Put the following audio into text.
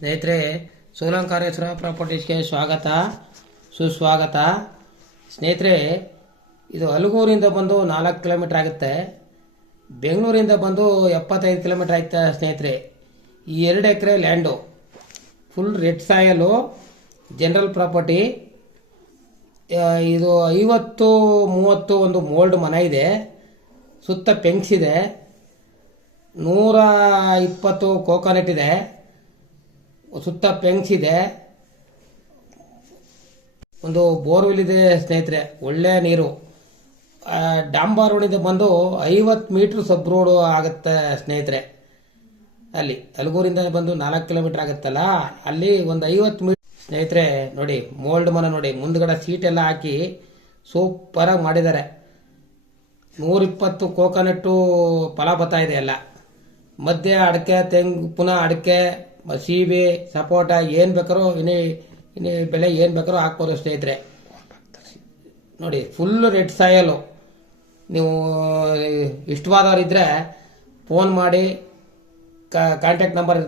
ಸ್ನೇಹಿತರೆ ಸೋಲಂಕಾರೇಶ್ವರ ಪ್ರಾಪರ್ಟೀಸ್ಗೆ ಸ್ವಾಗತ, ಸುಸ್ವಾಗತ. ಸ್ನೇಹಿತರೆ, ಇದು ಅಲಗೂರಿಂದ ಬಂದು ನಾಲ್ಕು ಕಿಲೋಮೀಟ್ರ್ ಆಗುತ್ತೆ. ಬೆಂಗಳೂರಿಂದ ಬಂದು ಎಪ್ಪತ್ತೈದು ಕಿಲೋಮೀಟ್ರ್ ಆಗುತ್ತೆ ಸ್ನೇಹಿತರೆ? ಈ ಎರಡು ಎಕರೆ land, full red soil, general property. ಇದು ಐವತ್ತು, ಮೂವತ್ತು ಒಂದು ಮೋಲ್ಡ್ ಮನೆ ಇದೆ. ಸುತ್ತ ಪೆಂಕ್ಸ್ ಇದೆ. ನೂರ ಇಪ್ಪತ್ತು ಕೋಕೋನಟ್ ಇದೆ. ಸುತ್ತ ಪೆಂಕ್ಸ್ ಇದೆ. ಒಂದು ಬೋರ್ವೆಲ್ ಇದೆ ಸ್ನೇಹಿತರೆ ಒಳ್ಳೆ ನೀರು. ಆ, ಡಾಂಬಾರ್ ರೋಡಿಂದ ಬಂದು ಐವತ್ತು ಮೀಟ್ರ್ ಸಬ್ ರೋಡು ಆಗುತ್ತೆ ಸ್ನೇಹಿತರೆ. ಅಲ್ಲಿ ಅಲಗೂರಿಂದ ಬಂದು ನಾಲ್ಕು ಕಿಲೋಮೀಟರ್ ಆಗುತ್ತಲ್ಲ? ಅಲ್ಲಿ ಒಂದು ಐವತ್ತು ಮೀಟ್ರ್ ಸ್ನೇಹಿತರೆ ನೋಡಿ ಮೋಲ್ಡ್ ಮನೆ ನೋಡಿ ಮುಂದ್ಗಡೆ ಸೀಟ್ ಎಲ್ಲ ಹಾಕಿ ಸೂಪರಾಗಿ ಮಾಡಿದ್ದಾರೆ. ನೂರಿಪ್ಪತ್ತು ಕೋಕೋನಟ್ಟು ಫಲ ಬರ್ತಾ ಇದೆ ಎಲ್ಲ. ಮಧ್ಯೆ ಅಡಿಕೆ ತೆಂಗು ಪುನಃ ಅಡಿಕೆ ಸೀಬೆ ಸಪೋಟ ಏನು ಬೇಕಾದ್ರೂ ಇನ್ನೇ ಇನ್ನೇ ಬೆಳೆ ಏನು ಬೇಕಾದ್ರೂ ಹಾಕ್ಬೋದು ಸ್ನೇಹಿತರೆ ನೋಡಿ ಫುಲ್ ರೆಡ್ ಸಾಯಲು ನೀವು ಇಷ್ಟವಾದವರಿದ್ದರೆ ಫೋನ್ ಮಾಡಿ ಕಾಂಟ್ಯಾಕ್ಟ್ ನಂಬರ್